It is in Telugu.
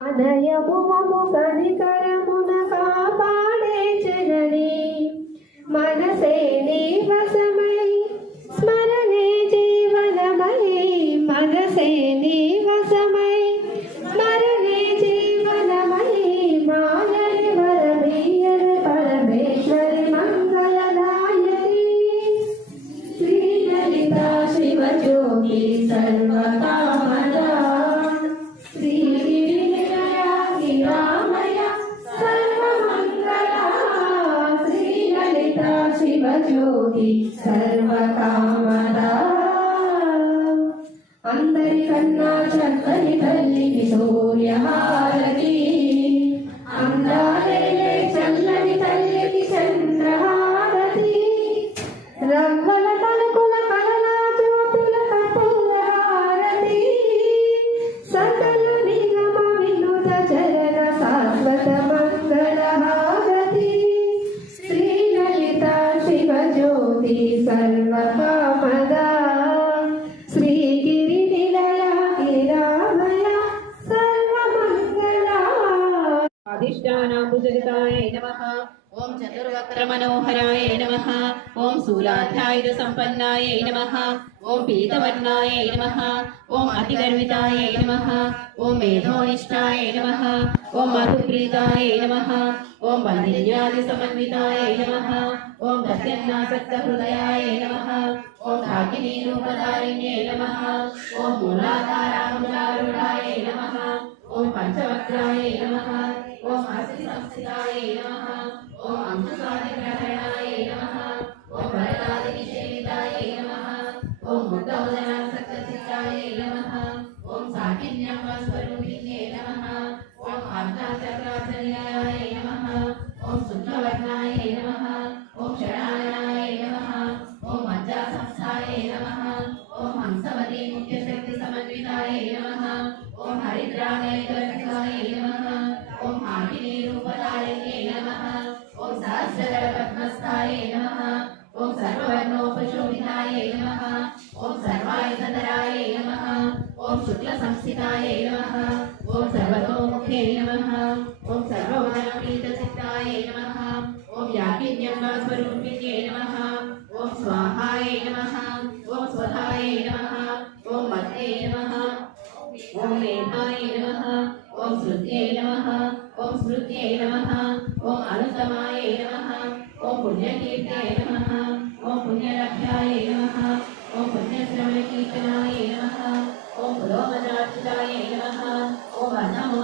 అదయము మము కనికరమున కాపాడే జనని మనసే నీ వశమై స్మరణే జీవనమై మనసే నీ వశమై స్మరణే జీవనమై మాయని వరమీయని పరమేశ్వరి మంగళదాయని శ్రీ లలిత శివజ్యోతి సర్వకామదా శ్రీ శివజ్యోతి సర్వకామదా అందరికన్నా చక్కని తల్లికి సూర్యహారతి అందాలే చల్లని తల్లికి చంద్రహారతి రవ్వల తలుకుల కలలా జ్యోతుల కపూరహారతి సకల నిగమ వినుత చరణ శాశ్వత మంగళహారతి శ్రీ లలిత శివజ్యోతి సర్వకామదా శ్రీ గిరి నిలయ గిరామయ సర్వమంగళా అధిష్టానాంబుజగతాయ నమః. ఓం చతుర్వక్రమనోహరాయ నమః. ఓం శూలాధ్యాయుధ సంపన్నాయ నమః. ఓం పీతవర్ణాయ నమః. ఓం అతిగర్వితాయ నమః. ఓం మేధోనిష్టాయ నమః. ఓం మధుప్రీతాయ నమః. ఓం వందిన్యాది సమన్వితాయ నమః. ఓం దత్యన్నాసక్త హృదయాయ నమః. ఓం ధాకినీ రూపధారిణ్యే నమః. ఓం మూలాధారాములారూఢాయ నమః. ఓం పంచవక్రాయ నమః. ఓం అస్తి సంస్థితాయ నమః. ఓం అంశసాదిగ్రహణాయ నమః. ఓం వరదాది నిషేవితాయ నమః. ఓం ముద్దౌదనాసక్తచిత్తాయ నమః. ఓం సాకిన్యస్వరూపిణ్యే నమః. ఓం ఆజ్ఞాచక్రాచర్యాయ నమః. ఓం శుద్ధవర్ణాయ నమః. ఓం షడాననాయ నమః. ఓం మజ్జాసంస్థాయ నమః. ఓం హంసవతి ముఖ్యశక్తి సమన్వితాయ నమః. ఓం హరిద్రాణయకర్ణికాయ నమః. ఓం హాకినీ రూపధారిణ్యే నమః. ఓం సహస్రదళ పద్మస్థాయ నమః. ఓం సర్వవర్ణోపశోభితాయ నమః. ఓం సర్వాయుధధరాయ నమః. ఓం శుక్ల సంస్థితాయ నమః. ఓం సర్వతోముఖే నమః. ఓం సర్వవదనప్రీతచిత్తాయ నమః. ఓం యాజ్ఞస్వరూపిణ్యే నమః. ఓం స్వాహాయ నమః. ఓం స్వధాయ నమః. ఓం మత్తే నమః. ఓం మేధాయ నమః. ఓం శృత్యై నమః. ఓం స్మృత్యై నమః. ఓం అనుతమాయ నమః. ఓం పుణ్యకీర్తయే నమః. ఓం పుణ్యలభ్యాయ నమః. ఓం పుణ్యశ్రవణకీర్తనాయ నమః. ఓం పురోగజార్చితాయ నమః. ఓం అన్నమో